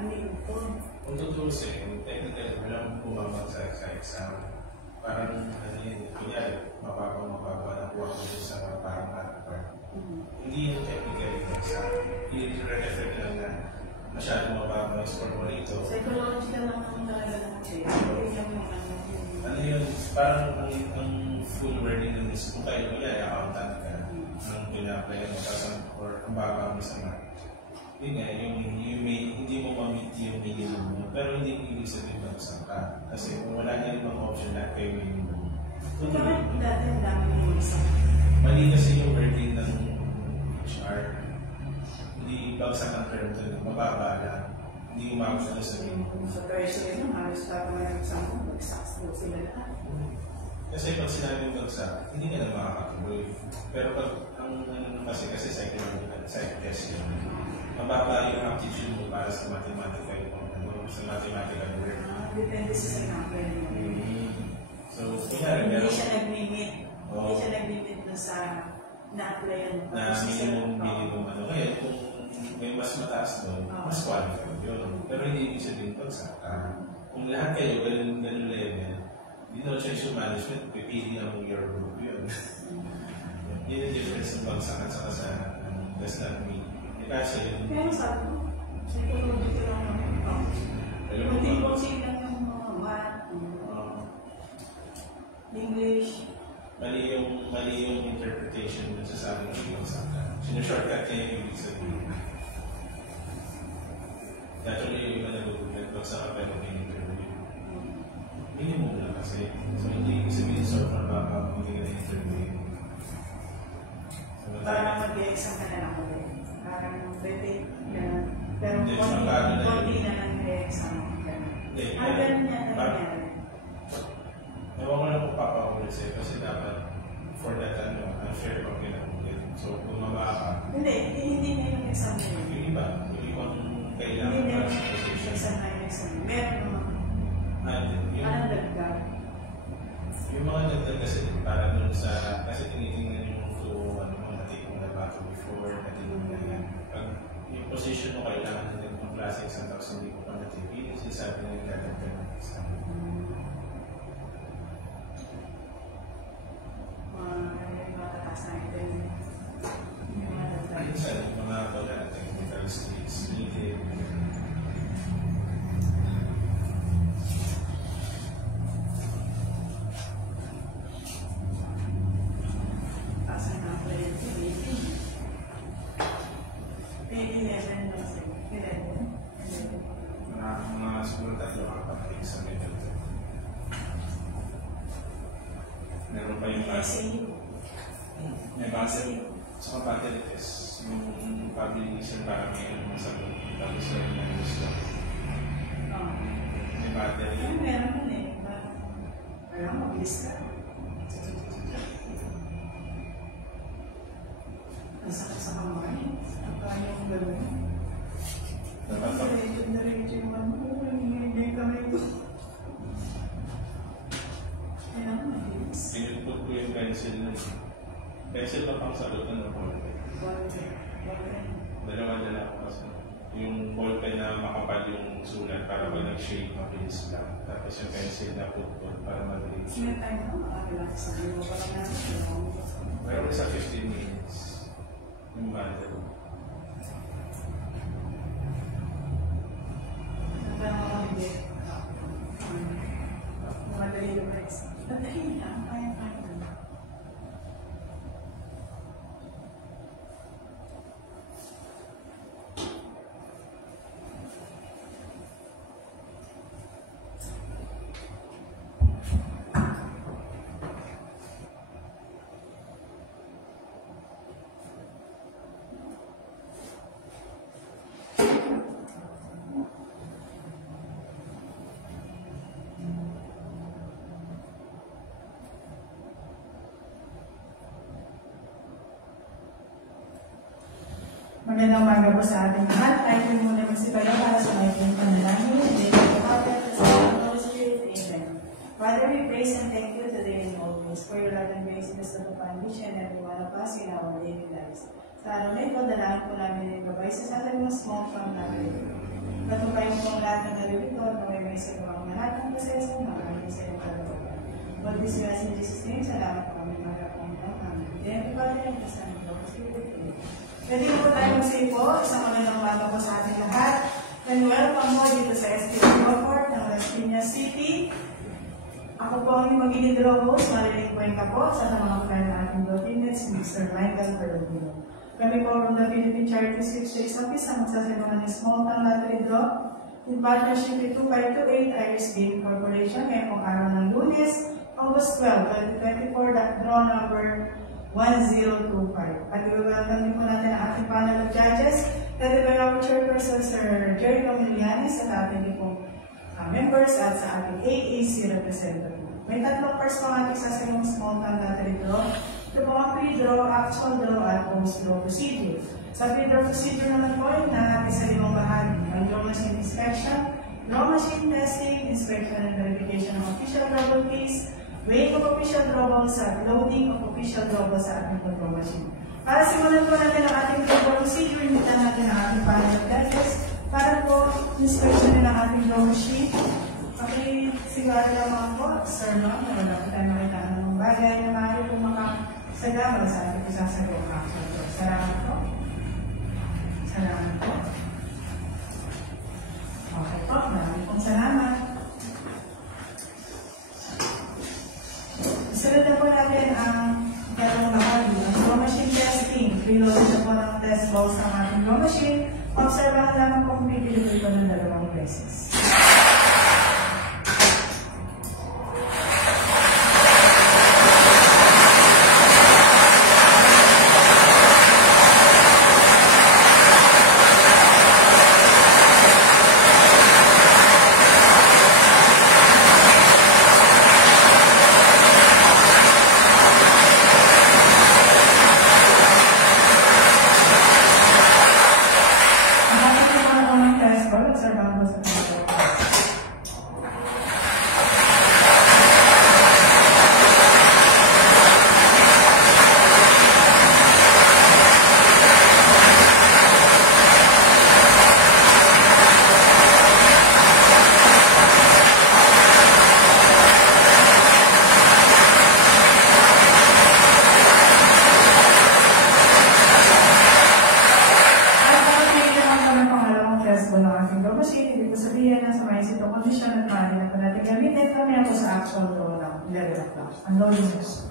hindi ito. Kung tutusin, technically, walang bumabagsak sa exam. Parang, ano yun, kunyari, mababa na kuha ko sa parang part. Hindi yung technically exam. Hindi yung reflect lang na masyadong mababa yung score mo rito. Psychological lang naman talaga natin. Ano yun, parang ang full wording ng is kung kayo kunyari, accountant ka, ang pina-apply mo, or ang baba mo sa math. Yun nga, hindi mo ma-meet yung minimum mo, pero hindi ibig sabihin mag-usap ka. Kasi kung wala na yung mga option na kayo minimum. Bakit dati ang dami yung isa? Mali kasi yung wording ng HR. Hindi bagsak ang term to, mababa lang. Hindi umabot sila sa minimum. Sa treasury mo, halos pa pa yung exam mo, mag-stocks mo sila lahat. Kasi pag sinabi yung bagsak, hindi ka na makakatuloy. Pero pag ang kasi psych-test yun, mababa yung aptitude mo para sa mathematical work. Depende sa number mo. So, kunyari, Hindi siya nag-limit. Hindi siya nag-limit na sa na-applyan mo. Na minimum ano. Ngayon, kung may mas mataas doon, mas qualified yun. Pero hindi ibig sabihin bagsak. Kung lahat kayo ganun level, hindi na choice yung management, pipili na mong your group yun. Yun yung difference ng bagsak at saka sa does not mean. Kasi yun. Pero sabi ko, psychological lang naman ito. Hindi po siya yung mga math, English. Mali yung interpretation dun sa sabi ng bagsak ka. Sinushortcut niya yung ibig sabihin. Naturally, yung iba nagugulat, bagsak ka pero may interview. Minimum lang kasi. So, hindi ibig sabihin sobrang baka hindi ka na-interview. Parang mag-exam ka na lang ulit. Parang pwede, gano'n. Pero konti na lang i-exam. Ang gano'n niya nangyari. Ewan ko na kung papaulit sa'yo kasi dapat for that unfair pag pinaulit. So, kung mababa ka. Hindi na yung exam niya. Yung iba, yung ibang kailangan hindi na para sa yung position. exam na yung exam. Meron naman. Yung dagdag? Yung mga dagdag kasi para dun sa, kasi tinitingnan yung mga take mo na bago before, natingin na yan. Pag yung position mo kailangan natin kung klase exam tapos hindi ko pa natin, yung sinasabi na yung dagdag ng exam. Matataas na ito yung mga dagdag. Ayun sa mga technical skills needed. Mga siguro tatlo kapatid sa medyo. Meron pa yung may base sa kapatid test. Yung publication para may masagot. Tapos na rin ang gusto. May battery. Meron mo eh. Alam mo, mabilis ka. Ang sakit sa kamay. Ang kaya yung gano'n. Diretso yung ano. Hindi kami ito. Kaya mo, mabilis. Pinipot ko yung pencil na pencil pa pang sagot na ballpen. Dalawa ako kasi. Yung ballpen na makapal yung sulat para pag nag-shade mabilis lang. Tapos yung pencil na putput para mabilis. May time na makakilala sa iyo. Parang natin. Meron sa 15 minutes. Yung bundle. Madali yung rice. Madali lang. Kaya-kaya lang. Magandang umaga po sa ating lahat. Tayo muna magsipayo para sa maikling panalangin. Father, we praise and thank you today and always for your love and grace in the love upon each and every one of us in our daily lives. Sa araw na ito, dalahan po namin yung gabay sa ating mga small from namin. Patukayin po lahat ng nalilito na may isip ng mga lahat ng proseso na maraming sa iyong kalooban. But this message in Jesus' name, salamat po kami magkakong ng amin. Then, iba rin kasama po kasi pwede po tayo mag-say po, isang magandang umaga po sa ating lahat. And welcome po dito sa SPC Court ng Las Piñas City. Ako po ang magiging draw host, marinig po yung po sa mga plan ng ating teammates, Mr. Michael Perlino. Kami po from the Philippine Charity Switch Office ang magsasaluhan ng Small Town Lottery Draw in partnership with 2528 Iris Game Corporation ngayong pong araw ng Lunes, August 12, 2024, draw number 1025. At i-welcome din po natin ang ating panel of judges, headed by our chairperson, Sir Jerry Camilianis, at ating pong members at sa ating AAC representative. May tatlong parts po ang ating sasaluhan Small Town Lottery Draw. Ito po ang pre-draw, actual draw, at post-draw procedure. Sa pre-draw procedure naman po ay natin sa limang bahagi. Ang draw machine inspection, draw machine testing, inspection and verification ng official double case, weighing of official drawballs at loading of official drawballs sa ating draw machine. Para simulan po natin ang ating pre-draw procedure, imitan natin ang ating panel of judges para po inspection din ang ating draw machine. Okay, sigurado naman po, Sir Ma'am, na wala po tayo makita ng bagay na maaari po makasagama sa ating isasagawa ng action. Salamat po. Salamat po. Okay po, maraming pong salamat. Isunod na po natin ang ikalawang bahagi, ang draw machine testing. Reload na po ng test balls ng ating draw machine. Obserbahan lamang po kung pipilitin ko ng 2 beses. Ang loading news.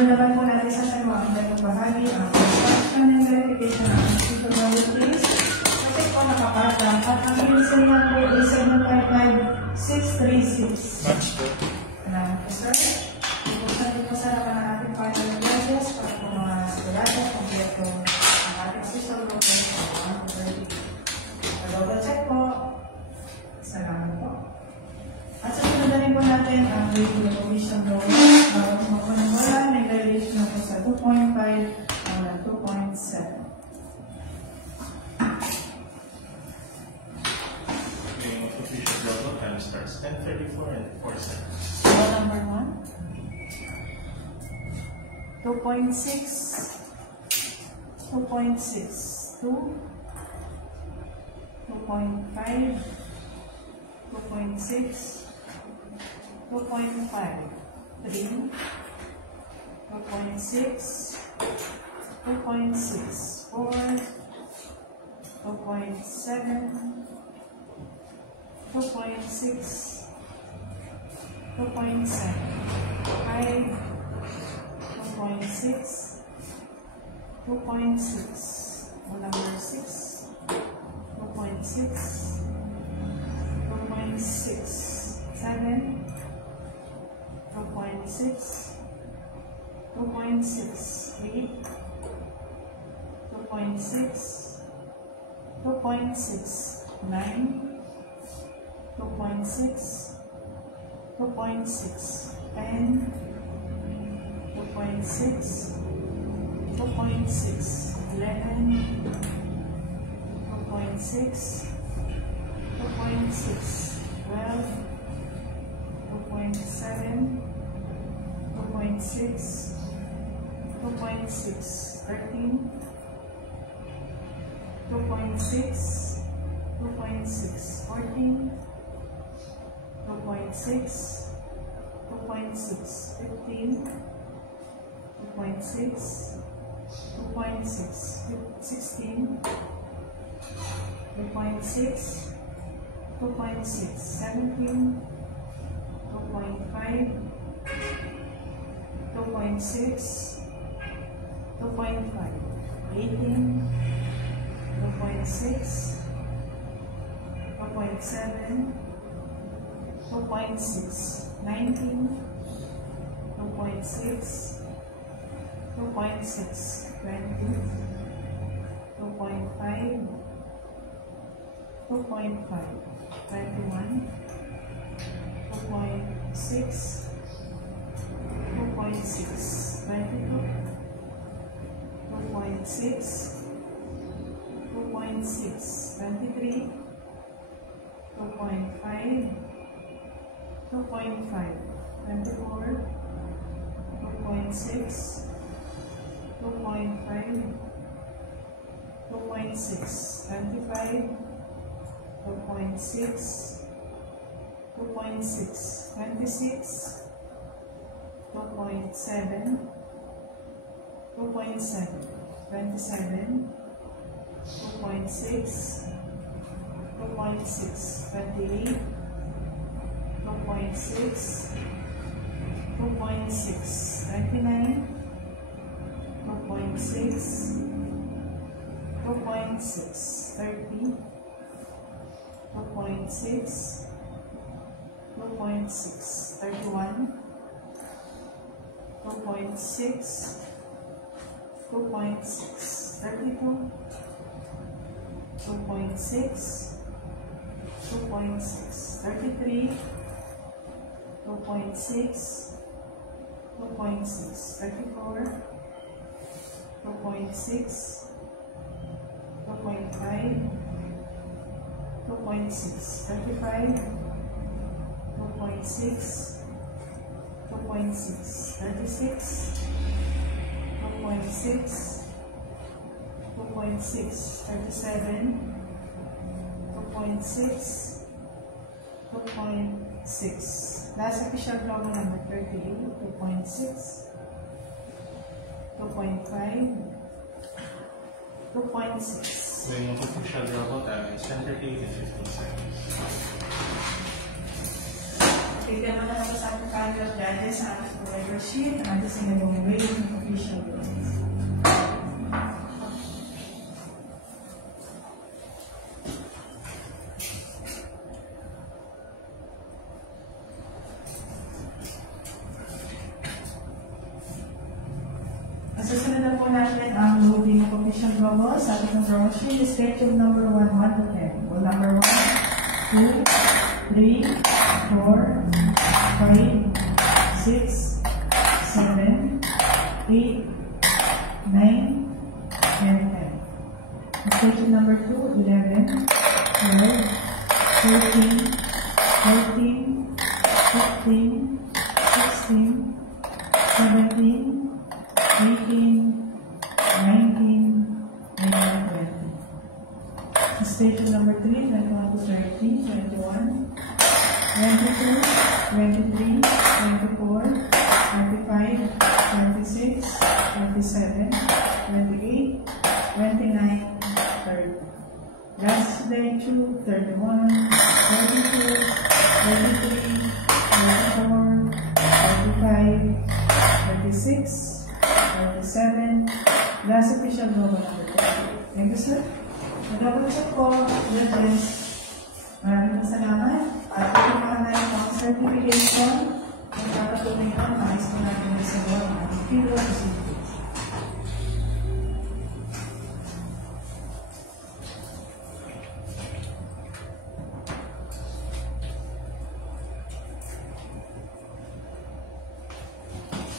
Naman po natin sa saluhan ang ganong bahagi ang construction and verification ng official double case. Kasi po nakapatang at ang reason niya po is 7.5636. Salamat po, sir. Ipusan po sa laban ng ating panel of judges para po mga sigurado kompleto ang ating official double case. Double check po. Salamat po. At sa sunod na rin po natin ang rating of official double case. Bago po wala, may graduation na po sa 2.5 hanggang 2.7. Official double time starts 10:34 and 4 seconds. Number 1. 2.6. 2.6. 2. 2.5. 2.6. 2.5. 3. 2.6. 2.6. 4. 2.7. 2.6. 2.7. 5. 2.6. 2.6. Number 6. 2.6. 2.6. 7. 2.6. 2.6. 8. 2.6. 2.6. 9. 2.6. 2.6. 10. 2.6. 2.6. 11. 2.6. 2.6. Last official promo number 38, 2.6, 2.5, 2.6. So yung official robot is 138 and 15 seconds. Tignan mo na ako sa ating panel of judges sa ating provider sheet. Ang ating sinabong way ng official robots. Susunod na po natin ang loading of official robots sa ating draw sheet. Schedule number 1, 1 to 10. Well, number 1, 2, 3, 4, 5, 6, 7, 8, 9, and 10. Schedule number 2, 11, 12, 13, 14, 15, 16, 17, 18, 19, and 20. Station number 3, 21 to 30, 21, 22, 23, 24, 25, 26, 27, 28, 29, 30. Last day 2, 31, 32, 33, 34, 35, 36, 47, last official robot number 20. Thank you, sir. Nagabagsak po, judges. Maraming salamat. At ito mga na yung certification. Ang kapatuloy ko, maayos po natin sa mga video facilities.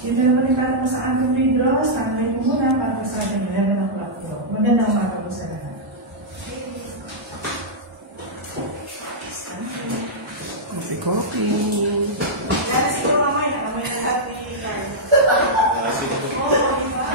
Dito naman yung para sa ating redraws, tanggay po muna para sa ating 11 o'clock po. Magandang umaga po sa lahat. Coffee. Kaya siguro mamay, nakamoy ng happy card. Sige po. Oo, di ba?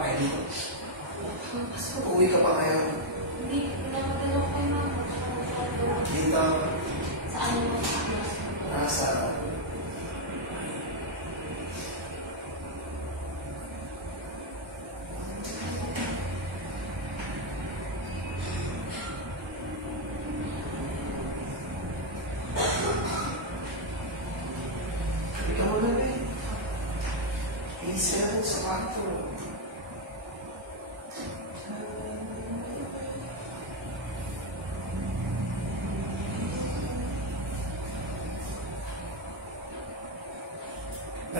Ay na yan. Uwi ka pa kayo? Hindi, pinakatanong kay mama. Dito? Saan mo? Nasa? Ikaw mo na eh. Isa sa kwarto.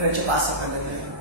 Diretso pasok ka na lang.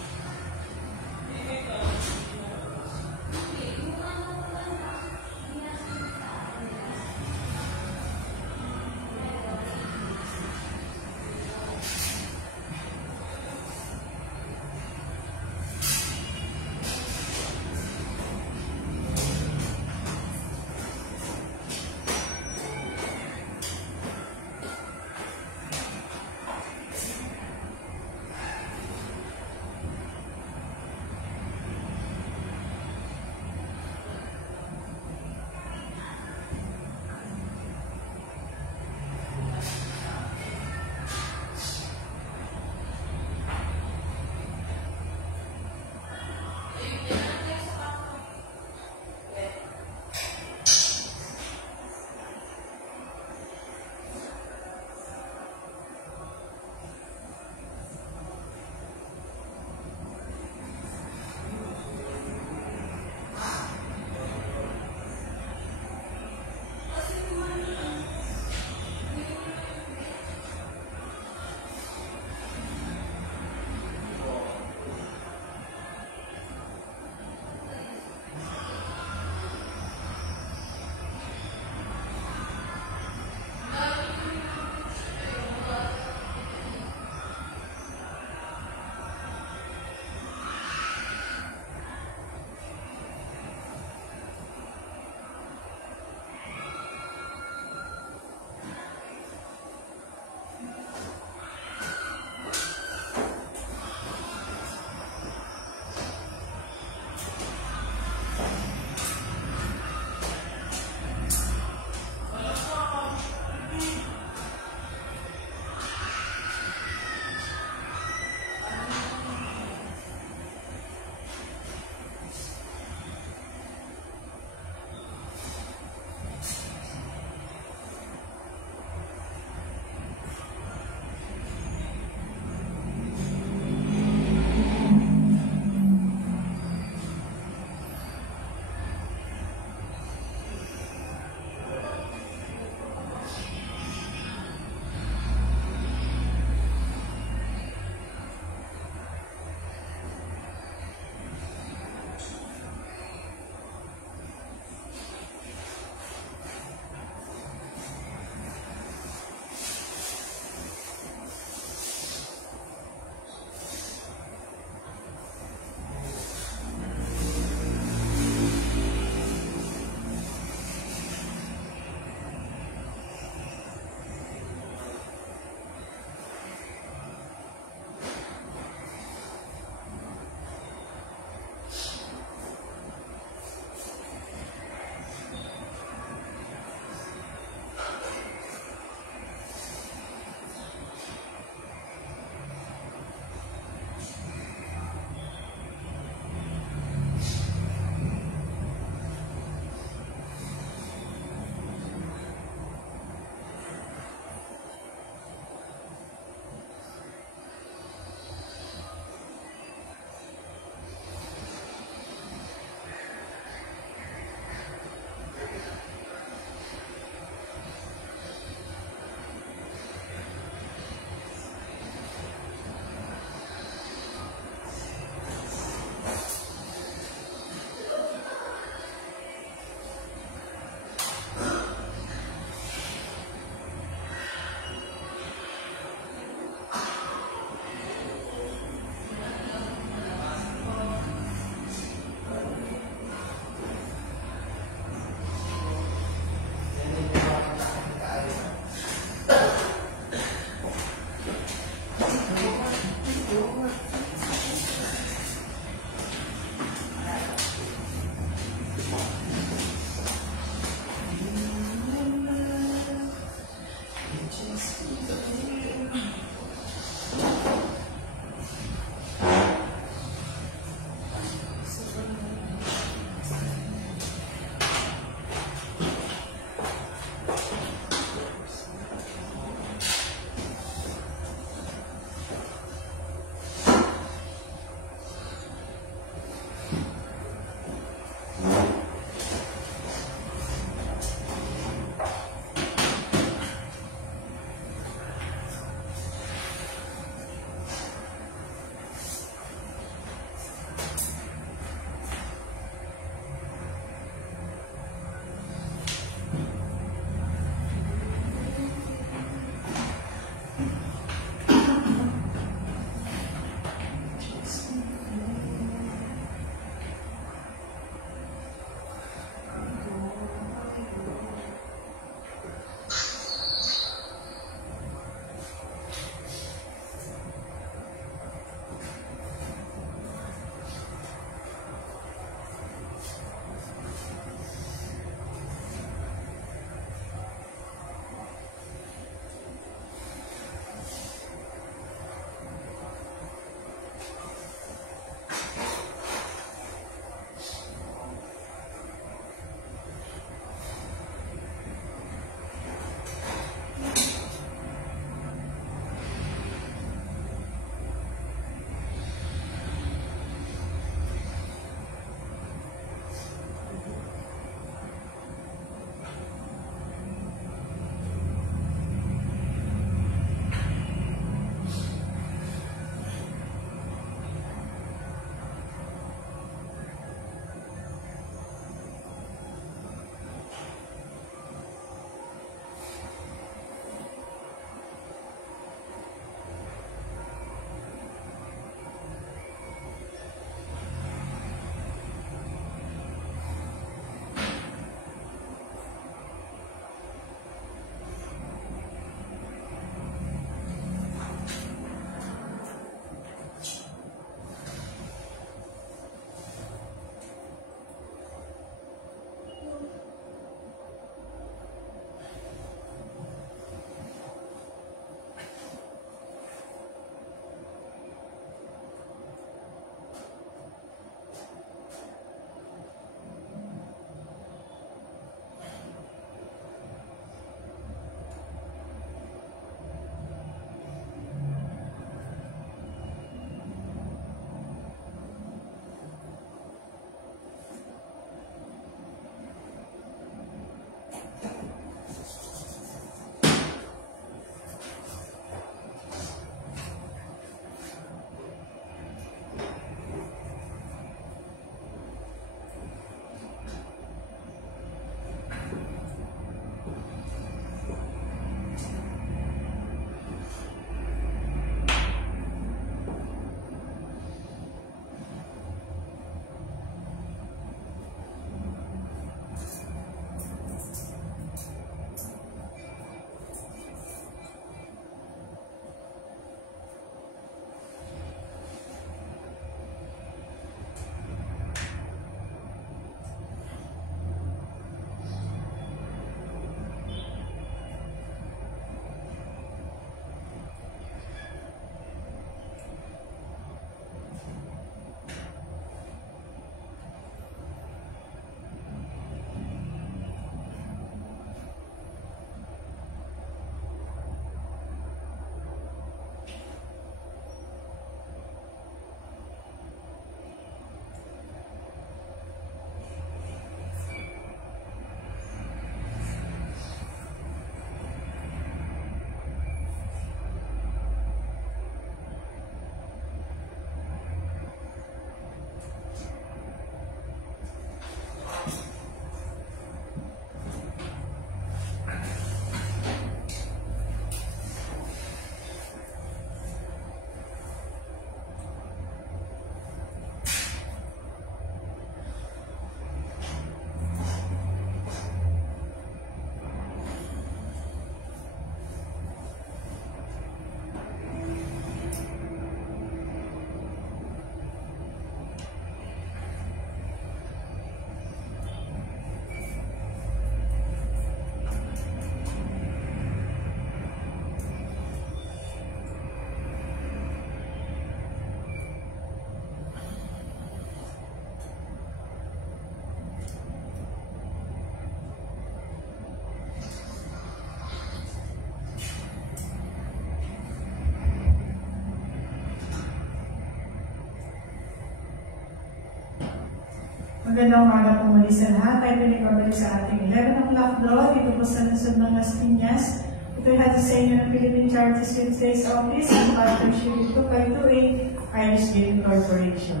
Magandang umaga po muli sa lahat. Tayo pinagpabalik sa ating 11 o'clock draw. Dito po sa Luzon ng Las Piñas. Ito ay hati sa inyo ng Philippine Charity Street Sales Office and partnership ito kay 28 Irish Gaming Corporation.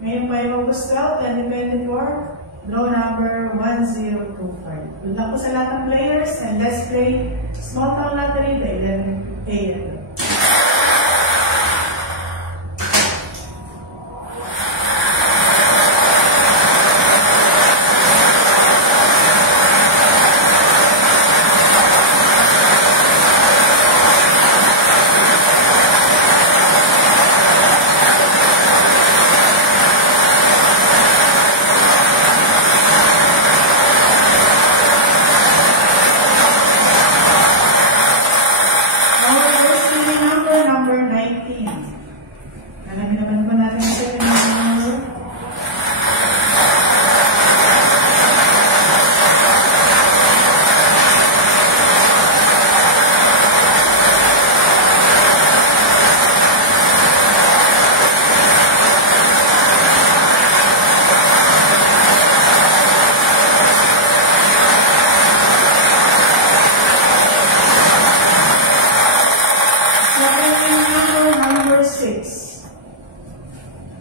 Ngayon po ay August 12, 2024, draw number 1025. Good luck po sa lahat ng players and let's play Small Town Lottery by 11 a.m.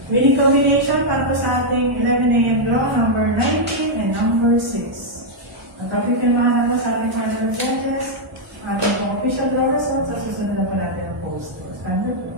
Winning combination para po sa ating 11 a.m. draw, number 19 and number 6. At papipirmahan na po sa ating final judges, ating pong official draw results, at susunod na po natin ang poster. Standard po.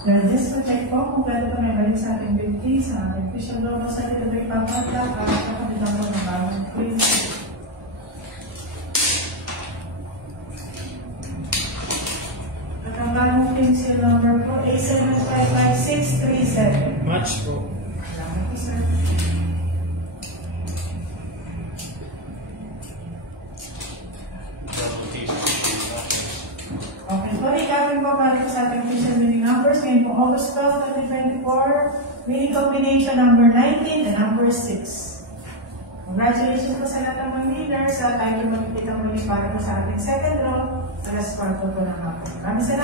Judges, pa-check po kung pwede po may balik sa ating beauty sa ating official draw sa Little Break Papatlak at kapatilang po ng bagong quiz. At ang bagong quiz yung number po, 8755-637. Match po. Salamat po, sir. Okay, so recapin po para sa ating official winning numbers. Ngayon po, August 12, 2024, winning combination number 19 and number 6. Congratulations po sa lahat ng mga winners at tayo magkikita muli para po sa ating second draw alas 4 po ng hapon. Maraming salamat.